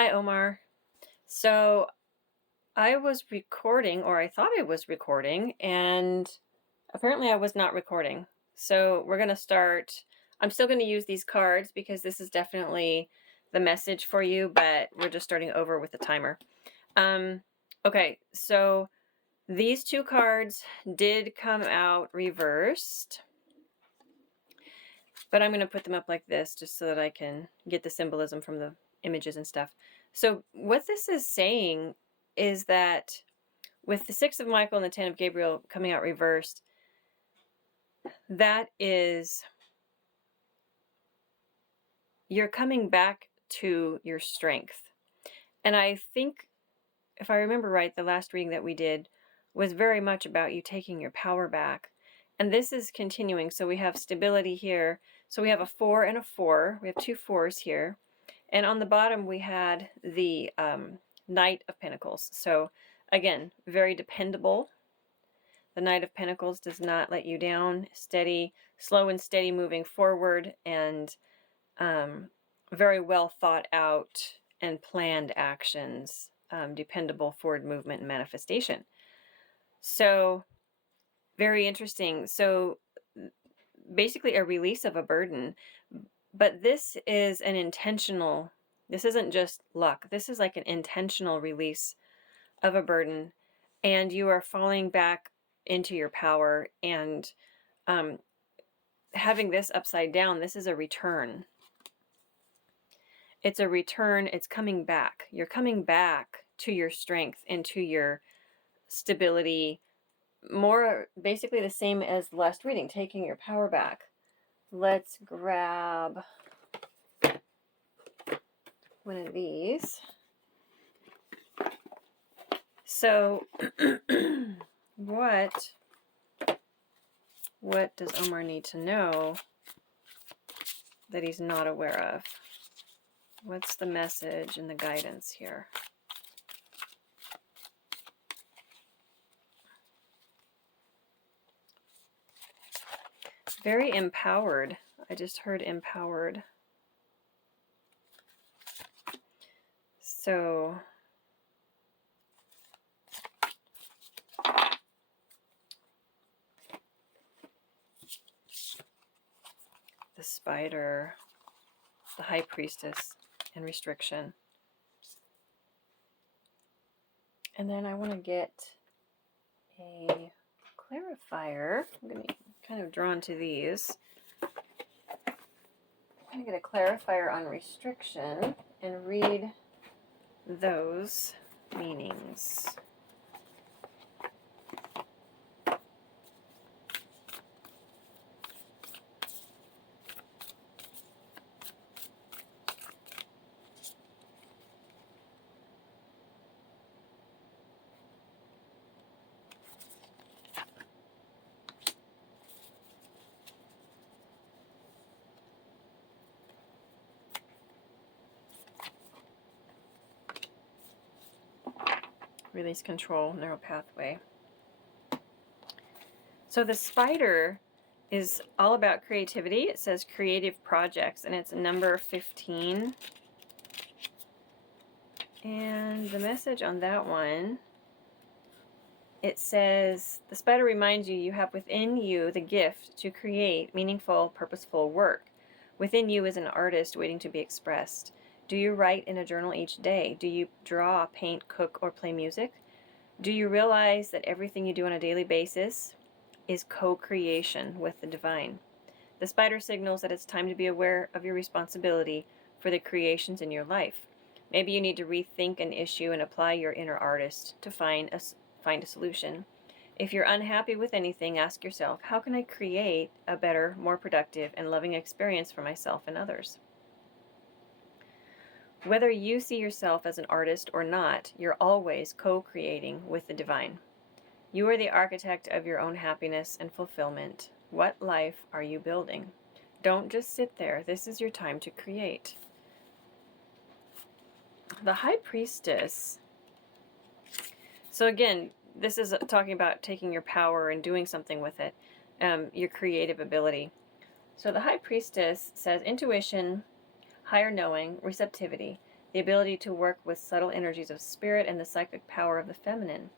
Hi, Omar. So I was recording, or I thought I was recording, and apparently I was not recording. So we're going to start. I'm still going to use these cards because this is definitely the message for you, but we're just starting over with the timer. Okay, so these two cards did come out reversed, but I'm going to put them up like this just so that I can get the symbolism from the images and stuff. So what this is saying is that with the Six of Michael and the Ten of Gabriel coming out reversed, that is, you're coming back to your strength. And I think, if I remember right, the last reading that we did was very much about you taking your power back. And this is continuing. So we have stability here. So we have a 4 and a 4. We have two 4s here. And on the bottom, we had the Knight of Pentacles. So again, very dependable. The Knight of Pentacles does not let you down. Steady, slow and steady moving forward, and very well thought out and planned actions. Dependable forward movement and manifestation. So very interesting. So basically a release of a burden. But this is an intentional, this isn't just luck. This is like an intentional release of a burden. And you are falling back into your power, and having this upside down, this is a return. It's a return. It's coming back. You're coming back to your strength and to your stability. More basically the same as the last reading, taking your power back. Let's grab one of these. So what does Omar need to know that he's not aware of? What's the message and the guidance here? Very empowered. I just heard empowered. So the Spider, the High Priestess, and restriction. And then I want to get a clarifier. I'm going to be kind of drawn to these. I'm going to get a clarifier on restriction and read those meanings. Release control, neural pathway. So the Spider is all about creativity. It says creative projects, and it's number 15. And the message on that one, it says, the Spider reminds you you have within you the gift to create meaningful, purposeful work. Within you is an artist waiting to be expressed. Do you write in a journal each day? Do you draw, paint, cook, or play music? Do you realize that everything you do on a daily basis is co-creation with the divine? The Spider signals that it's time to be aware of your responsibility for the creations in your life. Maybe you need to rethink an issue and apply your inner artist to find a solution. If you're unhappy with anything, ask yourself, how can I create a better, more productive, and loving experience for myself and others? Whether you see yourself as an artist or not, you're always co-creating with the divine. You are the architect of your own happiness and fulfillment. What life are you building? Don't just sit there. This is your time to create. The High Priestess. So again, this is talking about taking your power and doing something with it, your creative ability. So the High Priestess says intuition, higher knowing, receptivity. the ability to work with subtle energies of spirit, and the psychic power of the feminine.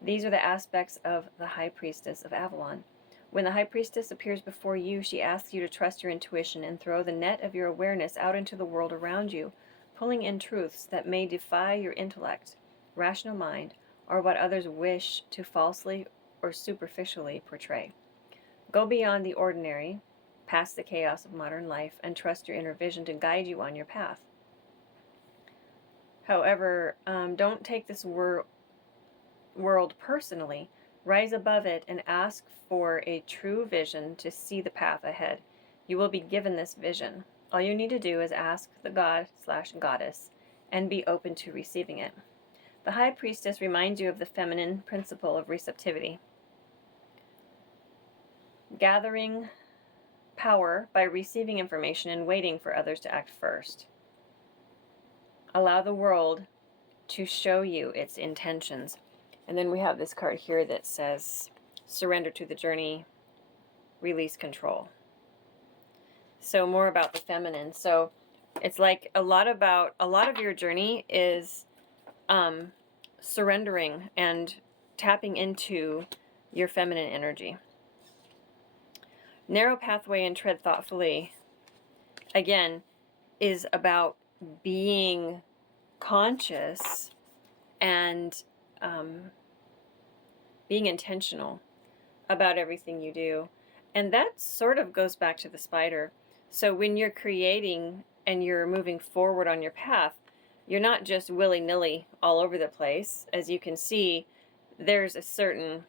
These are the aspects of the High Priestess of Avalon. When the High Priestess appears before you, she asks you to trust your intuition and throw the net of your awareness out into the world around you, pulling in truths that may defy your intellect, rational mind, or what others wish to falsely or superficially portray. Go beyond the ordinary, past the chaos of modern life, and trust your inner vision to guide you on your path. However, don't take this world personally. Rise above it and ask for a true vision to see the path ahead. You will be given this vision. All you need to do is ask the god/goddess and be open to receiving it. The High Priestess reminds you of the feminine principle of receptivity, gathering power by receiving information and waiting for others to act first. Allow the world to show you its intentions. And then we have this card here that says, surrender to the journey, release control. So more about the feminine. So it's like a lot of your journey is surrendering and tapping into your feminine energy. Narrow pathway and tread thoughtfully, again, is about being conscious and being intentional about everything you do. And that sort of goes back to the spider. So when you're creating and you're moving forward on your path, you're not just willy-nilly all over the place. As you can see, there's a certain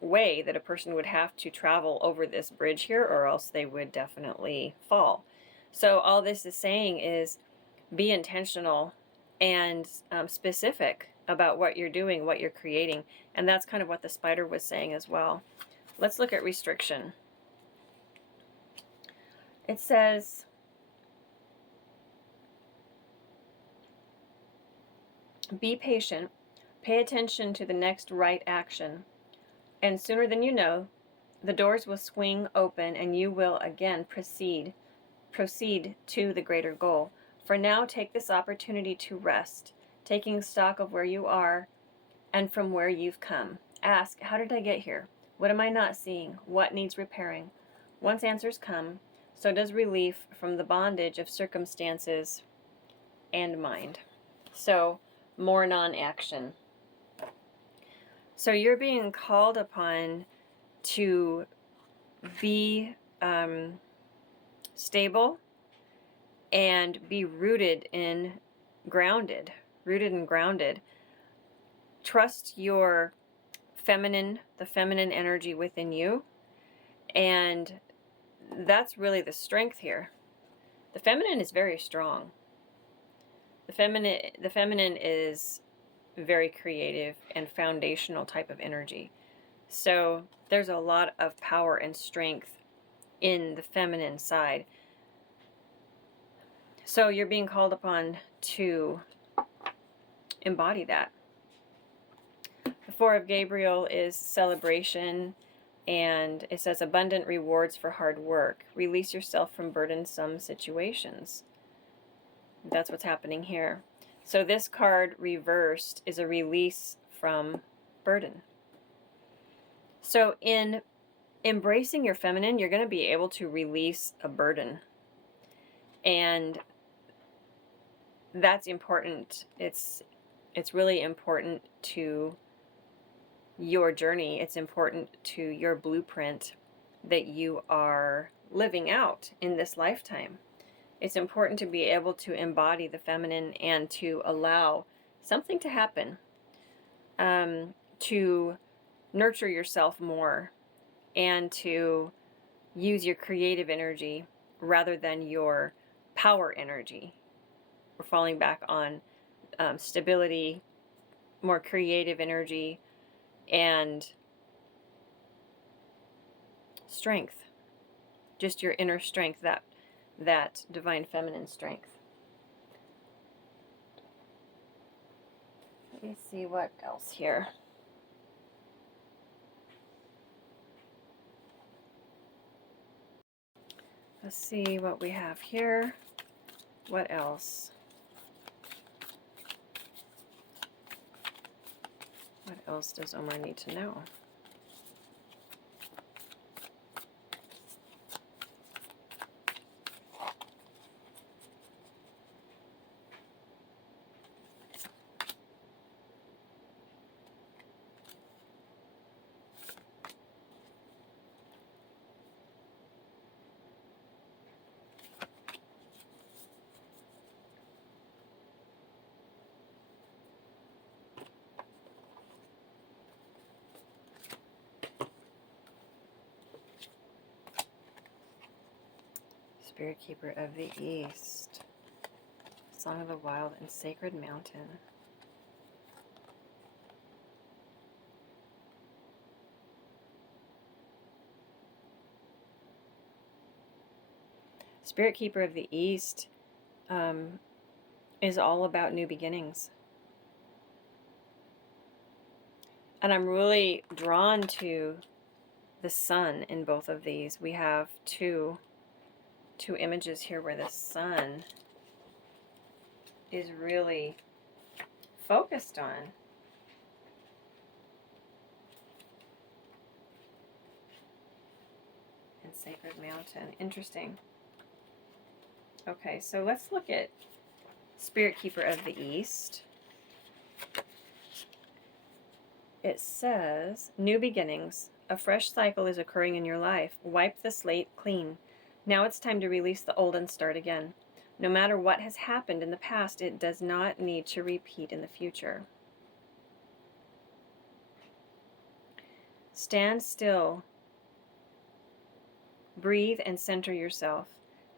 way that a person would have to travel over this bridge here, or else they would definitely fall. So all this is saying is be intentional and specific about what you're doing, what you're creating. And that's kind of what the spider was saying as well. Let's look at restriction. It says, be patient, pay attention to the next right action, and sooner than you know, the doors will swing open and you will again proceed to the greater goal. For now, take this opportunity to rest, taking stock of where you are and from where you've come. Ask, how did I get here? What am I not seeing? What needs repairing? Once answers come, so does relief from the bondage of circumstances and mind. So, more non-action. So you're being called upon to be stable and be rooted and grounded. Trust your the feminine energy within you, and that's really the strength here. The feminine is very strong. The feminine is very creative and foundational type of energy. So there's a lot of power and strength in the feminine side. So you're being called upon to embody that. The Four of Gabriel is celebration, and it says abundant rewards for hard work. Release yourself from burdensome situations. That's what's happening here. So this card reversed is a release from burden. So in embracing your feminine, you're going to be able to release a burden. And that's important. It's really important to your journey. It's important to your blueprint that you are living out in this lifetime. It's important to be able to embody the feminine and to allow something to happen, to nurture yourself more, and to use your creative energy rather than your power energy. We're falling back on stability, more creative energy, and strength. Just your inner strength, that divine feminine strength. Let me see what else here. Let's see what we have here. What else? else does Omar need to know? Spirit Keeper of the East, Song of the Wild, and Sacred Mountain. Spirit Keeper of the East is all about new beginnings. And I'm really drawn to the sun in both of these. We have two images here where the sun is really focused on. And Sacred Mountain. Interesting. Okay, so let's look at Spirit Keeper of the East. It says, new beginnings. A fresh cycle is occurring in your life. Wipe the slate clean. Now it's time to release the old and start again. No matter what has happened in the past, it does not need to repeat in the future. Stand still. Breathe and center yourself.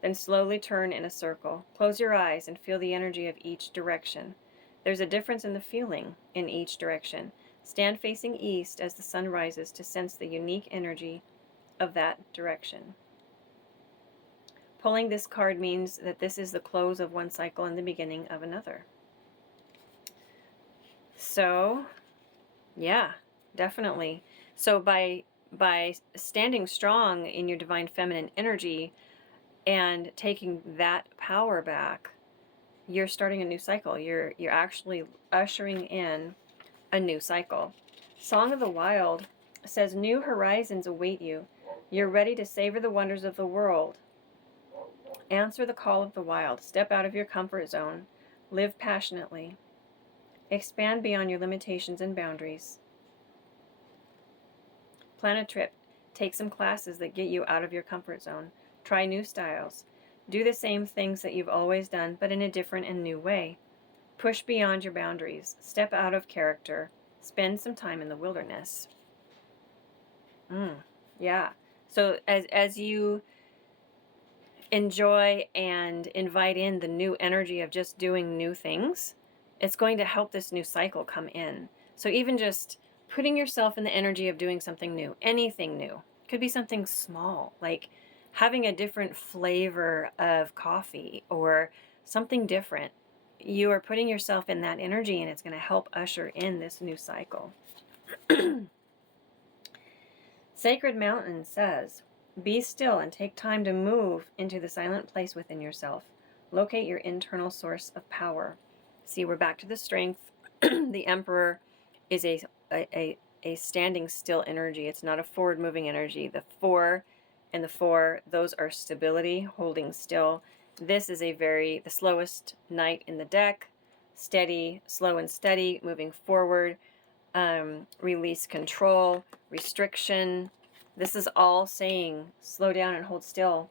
Then slowly turn in a circle. Close your eyes and feel the energy of each direction. There's a difference in the feeling in each direction. Stand facing east as the sun rises to sense the unique energy of that direction. Pulling this card means that this is the close of one cycle and the beginning of another. So, yeah, definitely. So by standing strong in your divine feminine energy and taking that power back, you're starting a new cycle. You're actually ushering in a new cycle. Song of the Wild says, new horizons await you. You're ready to savor the wonders of the world. Answer the call of the wild. Step out of your comfort zone. Live passionately. Expand beyond your limitations and boundaries. Plan a trip. Take some classes that get you out of your comfort zone. Try new styles. Do the same things that you've always done, but in a different and new way. Push beyond your boundaries. Step out of character. Spend some time in the wilderness. Yeah. So as you enjoy and invite in the new energy of just doing new things, it's going to help this new cycle come in. So even just putting yourself in the energy of doing something new, anything new, could be something small, like having a different flavor of coffee or something different. You are putting yourself in that energy and it's going to help usher in this new cycle. Sacred Mountain says, be still and take time to move into the silent place within yourself. Locate your internal source of power. See, we're back to the strength. The Emperor is a standing still energy. It's not a forward moving energy. The 4 and the 4, those are stability, holding still. This is the slowest knight in the deck. Steady, slow and steady, moving forward. Release control, restriction. This is all saying slow down and hold still.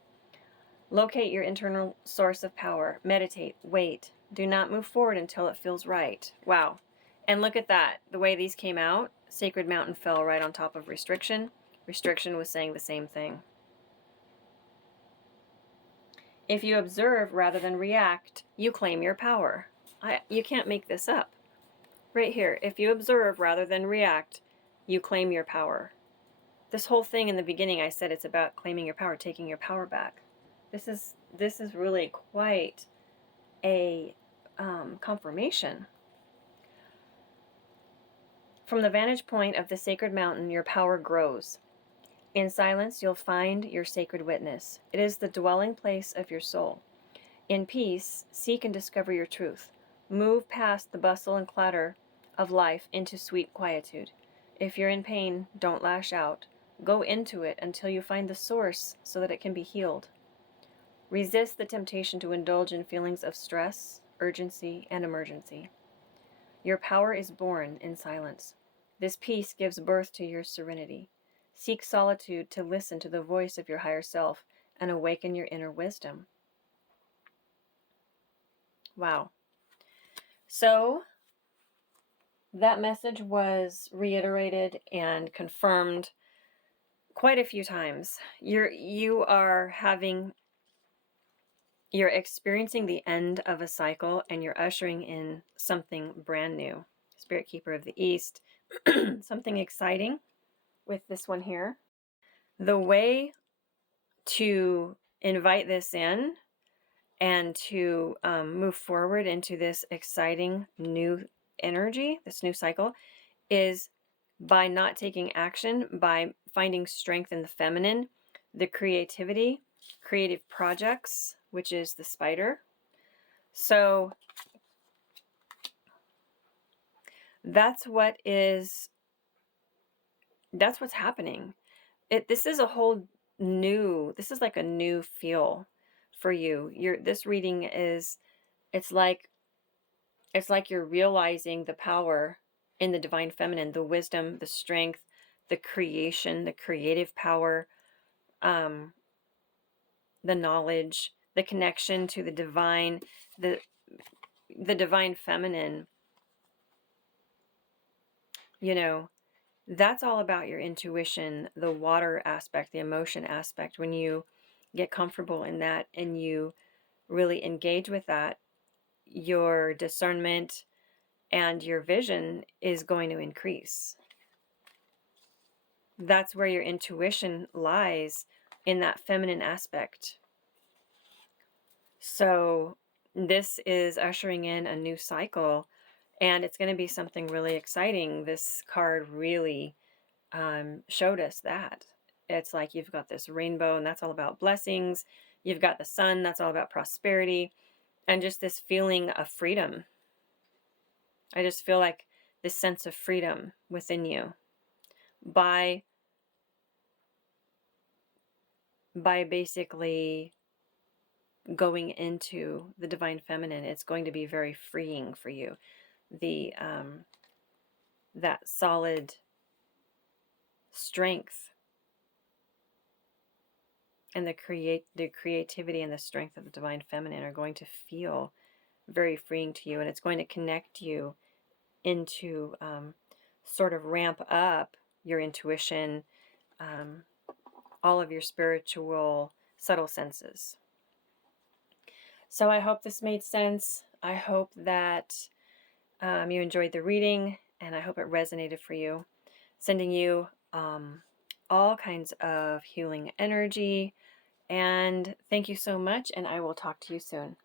Locate your internal source of power. Meditate. Wait. Do not move forward until it feels right. Wow. And look at that. The way these came out, Sacred Mountain fell right on top of restriction. Restriction was saying the same thing. If you observe rather than react, you claim your power. You can't make this up. Right here, if you observe rather than react, you claim your power. This whole thing in the beginning, I said it's about claiming your power, taking your power back. This is really quite a confirmation. From the vantage point of the sacred mountain, your power grows. In silence, you'll find your sacred witness. It is the dwelling place of your soul. In peace, seek and discover your truth. Move past the bustle and clatter of life into sweet quietude. If you're in pain, don't lash out. Go into it until you find the source so that it can be healed. Resist the temptation to indulge in feelings of stress, urgency, and emergency. Your power is born in silence. This peace gives birth to your serenity. Seek solitude to listen to the voice of your higher self and awaken your inner wisdom. Wow. So that message was reiterated and confirmed quite a few times. You're experiencing the end of a cycle, and you're ushering in something brand new. Spirit Keeper of the East, something exciting with this one here. The way to invite this in and to move forward into this exciting new energy, this new cycle, is by not taking action, by finding strength in the feminine, the creativity, creative projects, which is the spider. So that's what's happening. This is like a new feel for you. This reading is, it's like you're realizing the power in the divine feminine, the wisdom, the strength, the creation, the creative power, the knowledge, the connection to the divine, the divine feminine. That's all about your intuition, the water aspect, the emotion aspect. When you get comfortable in that and you really engage with that, your discernment and your vision is going to increase. That's where your intuition lies, in that feminine aspect. So this is ushering in a new cycle, and it's going to be something really exciting. This card really showed us that. It's like you've got this rainbow, and that's all about blessings. You've got the sun, that's all about prosperity, and just this feeling of freedom. I just feel like this sense of freedom within you by basically going into the divine feminine. It's going to be very freeing for you. The that solid strength and the creativity and the strength of the divine feminine are going to feel very freeing to you, and it's going to connect you into sort of ramp up your intuition, all of your spiritual subtle senses. So I hope this made sense. I hope that you enjoyed the reading, and I hope it resonated for you. Sending you all kinds of healing energy, and thank you so much, and I will talk to you soon.